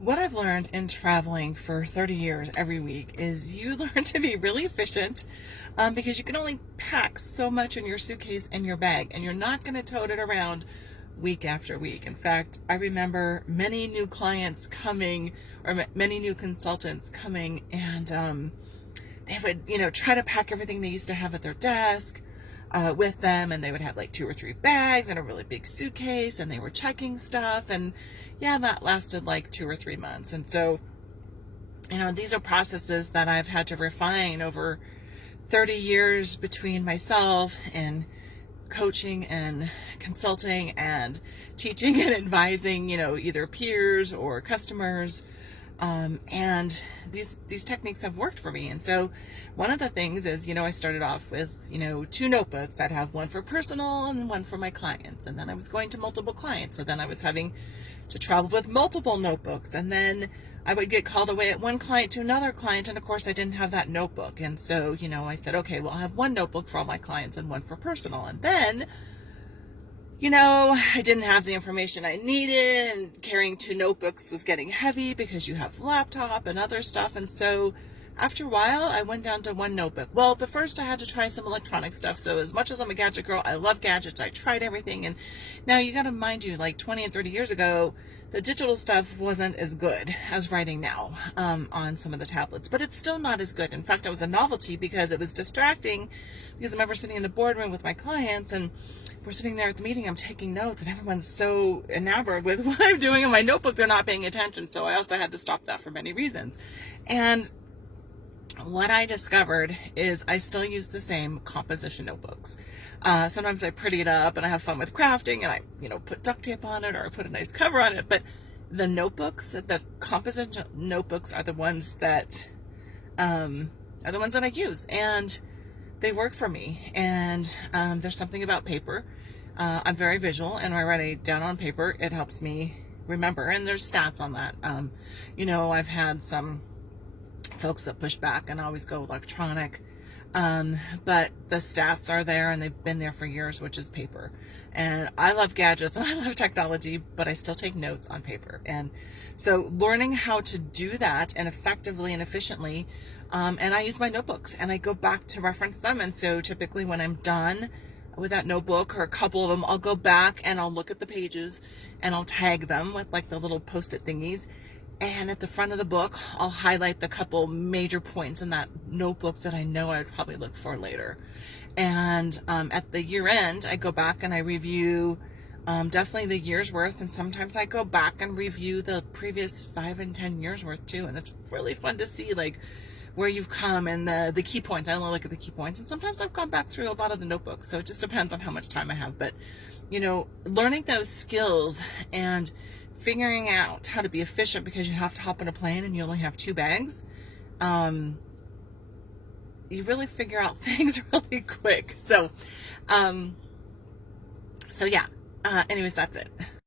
What I've learned in traveling for 30 years every week is you learn to be really efficient, because you can only pack so much in your suitcase and your bag, and you're not going to tote it around week after week. In fact, I remember many new clients coming, or many new consultants coming, and they would, try to pack everything they used to have at their desk with them, and they would have like 2 or 3 bags and a really big suitcase, and they were checking stuff, and yeah, that lasted like 2 or 3 months. And so, these are processes that I've had to refine over 30 years between myself and coaching and consulting and teaching and advising, either peers or customers. And these techniques have worked for me. And so one of the things is, I started off with, 2 notebooks. I'd have one for personal and one for my clients. And then I was going to multiple clients. So then I was having to travel with multiple notebooks. And then I would get called away at one client to another client. And of course I didn't have that notebook. And so, I said, okay, well, I'll have one notebook for all my clients and one for personal. And then I didn't have the information I needed, and carrying 2 notebooks was getting heavy because you have laptop and other stuff. And so after a while, I went down to 1 notebook. Well, but first I had to try some electronic stuff. So as much as I'm a gadget girl, I love gadgets. I tried everything. And now you got to mind you, like 20 and 30 years ago, the digital stuff wasn't as good as writing now on some of the tablets, but it's still not as good. In fact, it was a novelty because it was distracting, because I remember sitting in the boardroom with my clients, and we're sitting there at the meeting, I'm taking notes, and everyone's so enamored with what I'm doing in my notebook, they're not paying attention. So I also had to stop that for many reasons. And what I discovered is I still use the same composition notebooks. Sometimes I pretty it up and I have fun with crafting, and I, put duct tape on it, or I put a nice cover on it. But the composition notebooks are the ones that I use, and they work for me. And there's something about paper. I'm very visual, and when I write it down on paper, it helps me remember. And there's stats on that. I've had some folks that push back and always go electronic, but the stats are there, and they've been there for years, which is paper. And I love gadgets and I love technology, but I still take notes on paper. And so learning how to do that and effectively and efficiently, and I use my notebooks and I go back to reference them. And so typically when I'm done with that notebook, or a couple of them, I'll go back and I'll look at the pages and I'll tag them with like the little post-it thingies. And at the front of the book, I'll highlight the couple major points in that notebook that I know I'd probably look for later. And at the year end, I go back and I review definitely the year's worth. And sometimes I go back and review the previous 5 and 10 years worth too. And it's really fun to see like where you've come, and the key points. I only look at the key points. And sometimes I've gone back through a lot of the notebooks. So it just depends on how much time I have. But, learning those skills and figuring out how to be efficient, because you have to hop in a plane and you only have 2 bags. You really figure out things really quick. So yeah. Anyways, that's it.